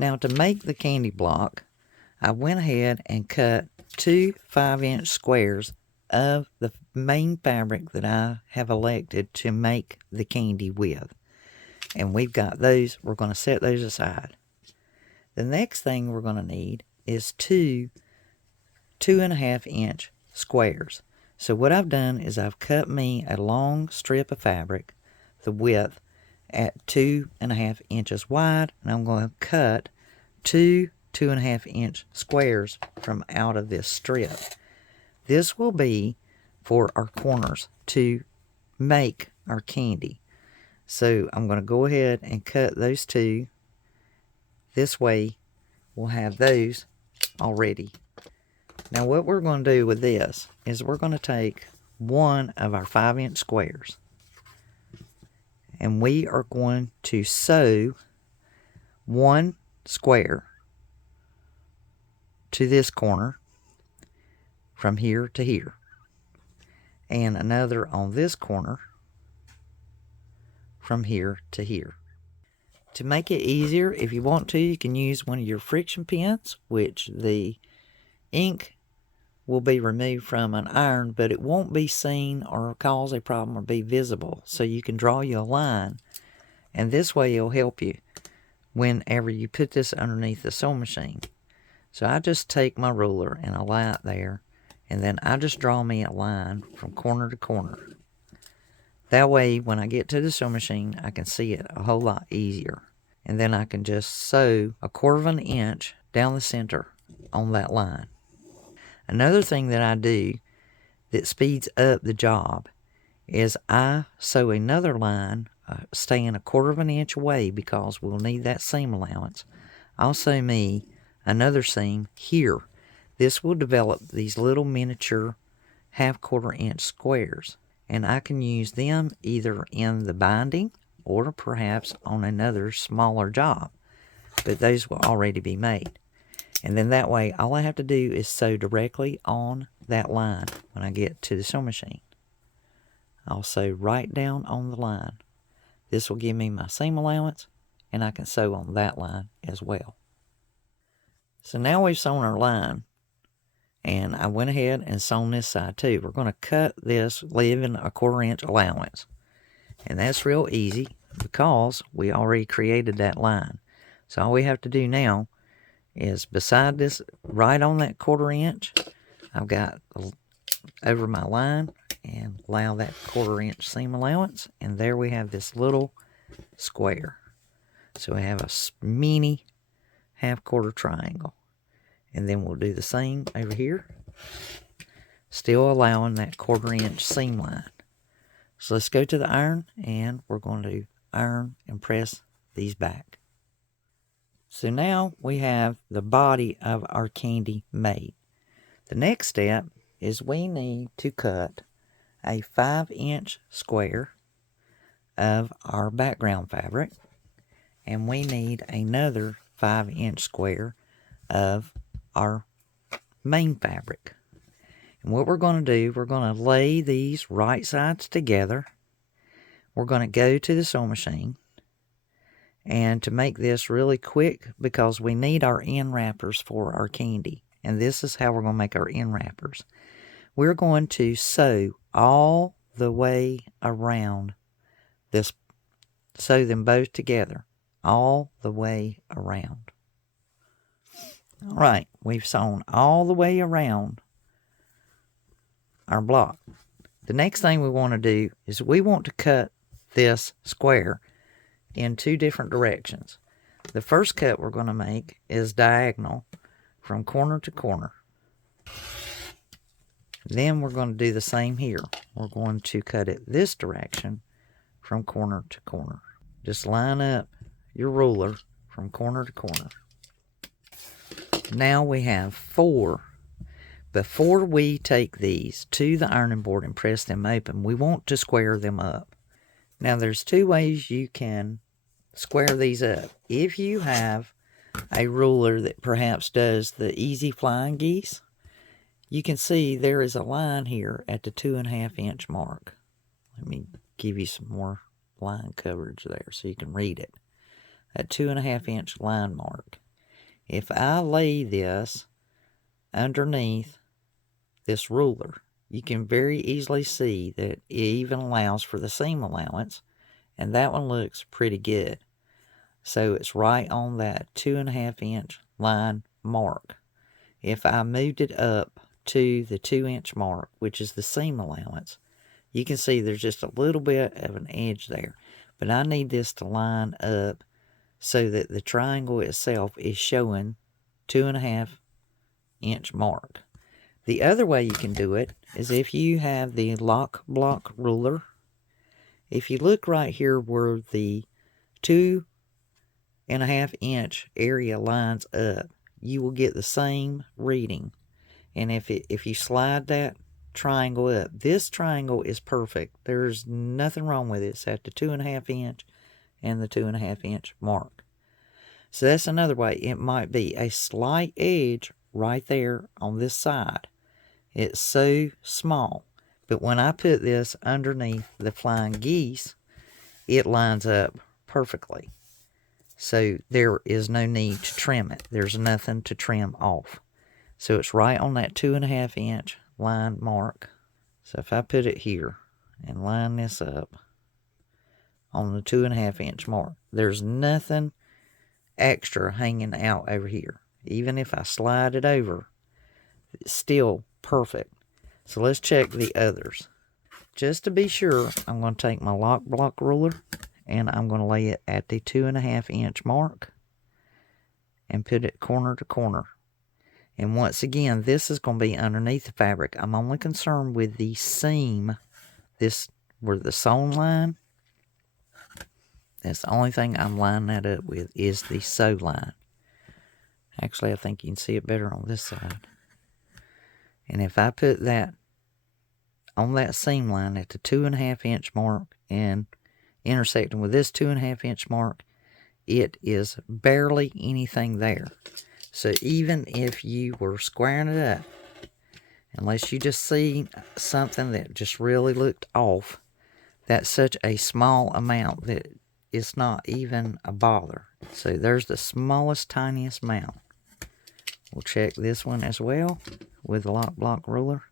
Now to make the candy block, I went ahead and cut 2 5-inch squares of the main fabric that I have elected to make the candy with. And we've got those, we're going to set those aside. The next thing we're going to need is 2 2.5-inch squares. So what I've done is I've cut me a long strip of fabric, the width at 2.5 inches wide, and I'm going to cut 2 2.5-inch squares from out of this strip. This will be for our corners to make our candy. So I'm going to go ahead and cut those two. This way we'll have those already. Now what we're going to do with this is we're going to take one of our 5-inch squares and we are going to sew one square to this corner from here to here, and another on this corner from here to here. To make it easier, if you want to, you can use one of your friction pins, which the ink will be removed from an iron, but it won't be seen or cause a problem or be visible. So you can draw you a line, and this way it'll help you whenever you put this underneath the sewing machine. So I just take my ruler and I lay it there, and then I just draw me a line from corner to corner. That way when I get to the sewing machine I can see it a whole lot easier. And then I can just sew 1/4 inch down the center on that line. Another thing that I do that speeds up the job is I sew another line staying 1/4 inch away because we'll need that seam allowance. I'll sew me another seam here. This will develop these little miniature 1/4 inch squares, and I can use them either in the binding or perhaps on another smaller job, but those will already be made. And then that way all I have to do is sew directly on that line when I get to the sewing machine. I'll sew right down on the line. This will give me my seam allowance, and I can sew on that line as well. So now we've sewn our line, and I went ahead and sewn this side too. We're going to cut this, leaving 1/4 inch allowance. And that's real easy because we already created that line. So all we have to do now is beside this, right on that 1/4 inch, I've got over my line and allow that 1/4 inch seam allowance, and there we have this little square. So we have a mini 1/2 triangle, and then we'll do the same over here, still allowing that 1/4 inch seam line. So let's go to the iron, and we're going to iron and press these back. So now we have the body of our candy made. The next step is we need to cut a 5-inch square of our background fabric, and we need another 5-inch square of our main fabric. And what we're going to do, we're going to lay these right sides together. We're going to go to the sewing machine. And to make this really quick, because we need our end wrappers for our candy. And this is how we're going to make our end wrappers. We're going to sew all the way around this. Sew them both together all the way around. Alright, we've sewn all the way around our block. The next thing we want to do is we want to cut this square in 2 different directions. The first cut we're going to make is diagonal from corner to corner. Then we're going to do the same here. We're going to cut it this direction from corner to corner. Just line up your ruler from corner to corner. Now we have 4. Before we take these to the ironing board and press them open, we want to square them up. Now there's 2 ways you can square these up. If you have a ruler that perhaps does the easy flying geese, you can see there is a line here at the 2.5 inch mark. Let me give you some more line coverage there so you can read it. That 2.5 inch line mark. If I lay this underneath this ruler, you can very easily see that it even allows for the seam allowance, and that one looks pretty good. So it's right on that 2.5 inch line mark. If I moved it up to the 2 inch mark, which is the seam allowance, you can see there's just a little bit of an edge there. But I need this to line up so that the triangle itself is showing 2.5 inch mark. The other way you can do it is if you have the lock block ruler. If you look right here where the 2.5 inch area lines up, you will get the same reading. And if you slide that triangle up, this triangle is perfect. There's nothing wrong with it. It's at the 2.5 inch and the 2.5 inch mark. So that's another way. It might be a slight edge right there on this side. It's so small. But when I put this underneath the flying geese, it lines up perfectly. So there is no need to trim it. There's nothing to trim off. So it's right on that 2.5 inch line mark. So if I put it here and line this up on the 2.5 inch mark, there's nothing extra hanging out over here. Even if I slide it over, it's still perfect. So let's check the others. Just to be sure, I'm going to take my lock block ruler and I'm going to lay it at the 2.5 inch mark and put it corner to corner. And once again, this is going to be underneath the fabric. I'm only concerned with the seam, this where the sewn line. That's the only thing I'm lining that up with is the sew line. Actually, I think you can see it better on this side. And if I put that on that seam line at the 2.5 inch mark and intersecting with this 2.5 inch mark, it is barely anything there. So even if you were squaring it up, unless you just see something that just really looked off, that's such a small amount that it's not even a bother. So there's the smallest, tiniest amount. We'll check this one as well with the lock block ruler.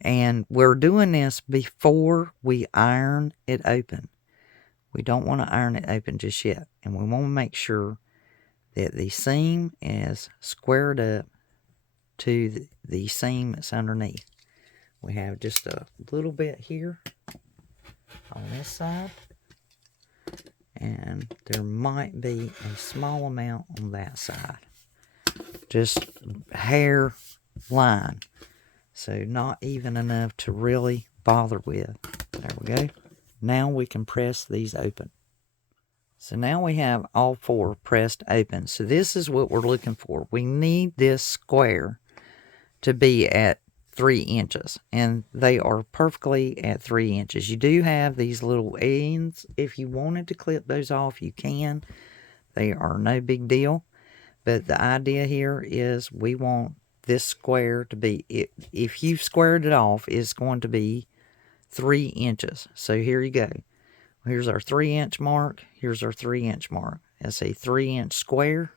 And we're doing this before we iron it open. We don't want to iron it open just yet. And we want to make sure that the seam is squared up to the seam that's underneath. We have just a little bit here on this side. And there might be a small amount on that side. Just hair line. So not even enough to really bother with. There we go. Now we can press these open. So now we have all four pressed open. So this is what we're looking for. We need this square to be at 3 inches. And they are perfectly at 3 inches. You do have these little ends. If you wanted to clip those off, you can. They are no big deal. But the idea here is we want this square to be, if you've squared it off, it's going to be 3 inches. So here you go. Here's our 3 inch mark. Here's our 3 inch mark. That's a 3 inch square.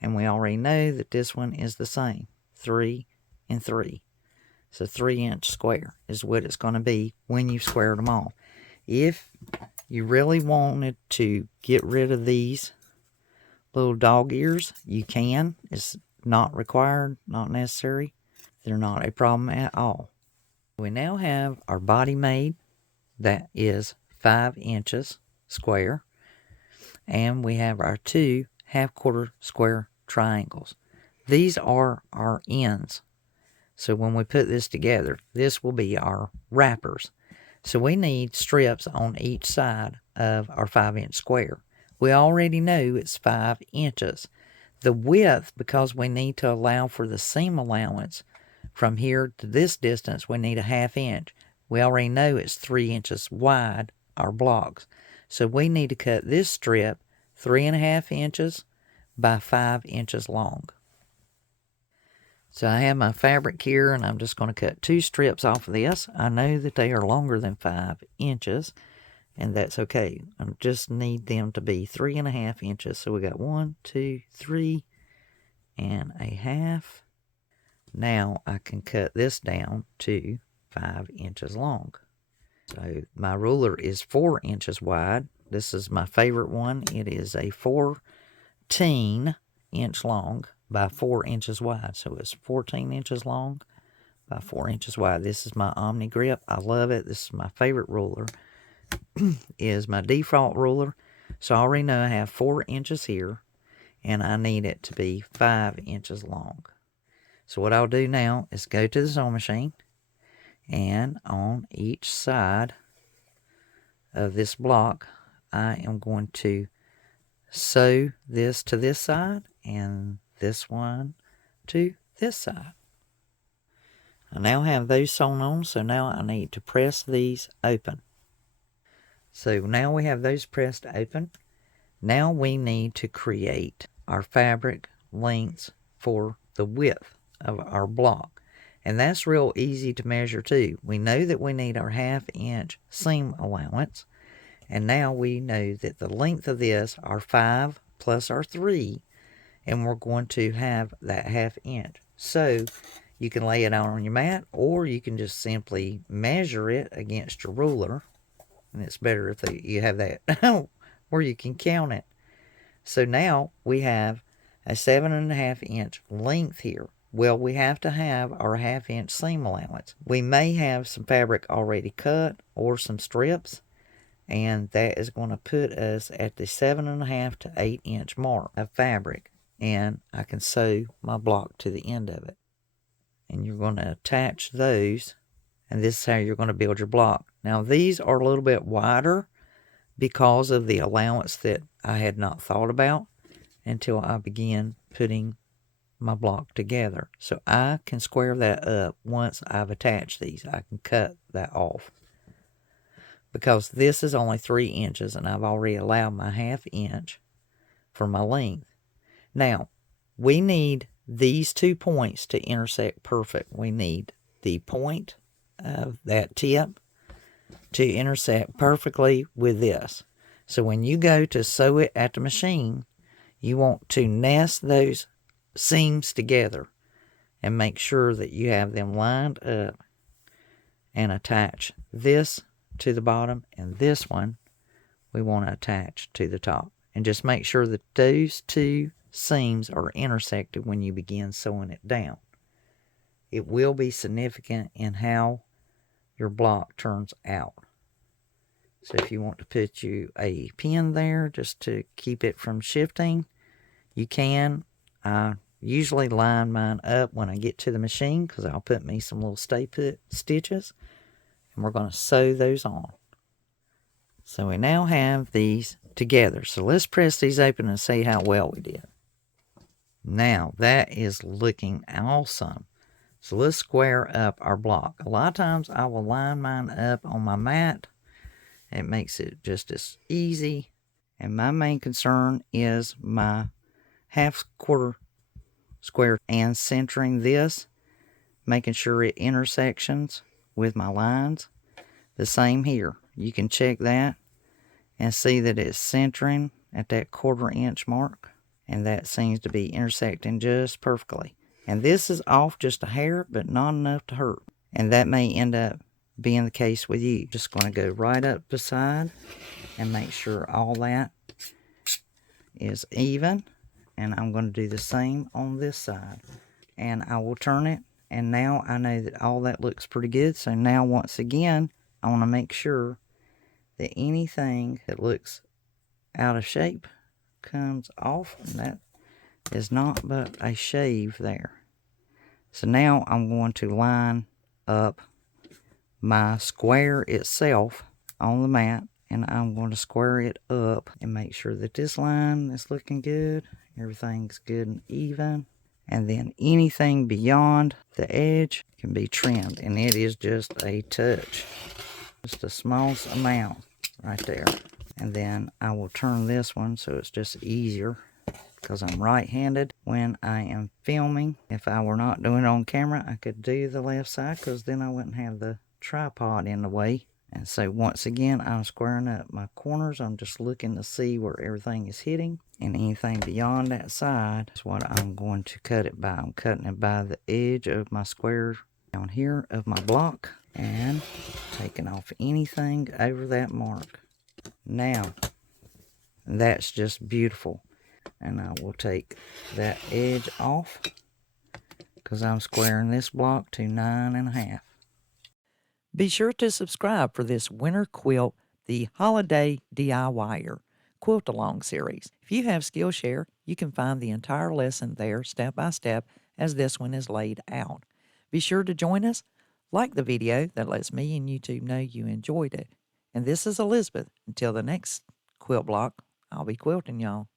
And we already know that this one is the same. 3 and 3. So 3 inch square is what it's going to be when you've squared them off. If you really wanted to get rid of these little dog ears, you can. It's not required, not necessary. They're not a problem at all. We now have our body made. That is 5 inches square. And we have our 2 1/2 square triangles. These are our ends. So when we put this together, this will be our wrappers. So we need strips on each side of our 5 inch square. We already know it's 5 inches. The width, because we need to allow for the seam allowance, from here to this distance, we need a 1/2 inch. We already know it's 3 inches wide, our blocks. So we need to cut this strip 3.5 inches by 5 inches long. So I have my fabric here, and I'm just going to cut 2 strips off of this. I know that they are longer than 5 inches, and that's okay. I just need them to be 3.5 inches. So we got 1, 2, 3, 1.5. Now I can cut this down to 5 inches long. So my ruler is 4 inches wide. This is my favorite one. It is a 14-inch long by 4 inches wide. So it's 14 inches long by 4 inches wide. This is my Omni Grip. I love it. This is my favorite ruler. Is my default ruler. So I already know I have 4 inches here, and I need it to be 5 inches long. So what I'll do now is go to the sewing machine, and on each side of this block, I am going to sew this to this side and this one to this side. I now have those sewn on, so now I need to press these open. So now we have those pressed open. Now we need to create our fabric lengths for the width of our block. And that's real easy to measure too. We know that we need our 1/2 inch seam allowance. And now we know that the length of this are 5 plus our 3. And we're going to have that 1/2 inch. So you can lay it out on your mat, or you can just simply measure it against your ruler. And it's better if you have that where you can count it. So now we have a 7.5 inch length here. Well, we have to have our 1/2 inch seam allowance. We may have some fabric already cut or some strips, and that is going to put us at the 7.5 to 8 inch mark of fabric. And I can sew my block to the end of it. And you're going to attach those, and this is how you're going to build your block. Now these are a little bit wider because of the allowance that I had not thought about until I began putting my block together. So I can square that up once I've attached these. I can cut that off. Because this is only 3 inches, and I've already allowed my 1/2 inch for my length. Now, we need these 2 points to intersect perfect. We need the point of that tip to intersect perfectly with this. So when you go to sew it at the machine, you want to nest those seams together and make sure that you have them lined up, and attach this to the bottom, and this one we want to attach to the top. And just make sure that those 2 seams are intersected when you begin sewing it down. It will be significant in how your block turns out. So if you want to put you a pin there just to keep it from shifting, you can. I usually line mine up when I get to the machine, because I'll put me some little stay put stitches, and we're going to sew those on. So we now have these together. So let's press these open and see how well we did. Now that is looking awesome. So let's square up our block. A lot of times I will line mine up on my mat. It makes it just as easy. And my main concern is my 1/4 square and centering this, making sure it intersections with my lines. The same here. You can check that and see that it's centering at that 1/4 inch mark, and that seems to be intersecting just perfectly. And this is off just a hair, but not enough to hurt. And that may end up being the case with you. Just going to go right up beside and make sure all that is even. And I'm going to do the same on this side. And I will turn it. And now I know that all that looks pretty good. So now once again, I want to make sure that anything that looks out of shape comes off. And that is not but a shave there. So now I'm going to line up my square itself on the mat. And I'm going to square it up and make sure that this line is looking good. Everything's good and even. And then anything beyond the edge can be trimmed. And it is just a touch. Just the smallest amount right there. And then I will turn this one so it's just easier, because I'm right-handed when I am filming. If I were not doing it on camera, I could do the left side, because then I wouldn't have the tripod in the way. And so once again, I'm squaring up my corners. I'm just looking to see where everything is hitting. And anything beyond that side is what I'm going to cut it by. I'm cutting it by the edge of my square down here of my block. And taking off anything over that mark. Now, that's just beautiful. And I will take that edge off because I'm squaring this block to 9.5. Be sure to subscribe for this winter quilt, the Holiday DIYer Quilt-Along series. If you have Skillshare, you can find the entire lesson there step by step as this one is laid out. Be sure to join us. Like the video, that lets me and YouTube know you enjoyed it. And this is Elizabeth. Until the next quilt block, I'll be quilting y'all.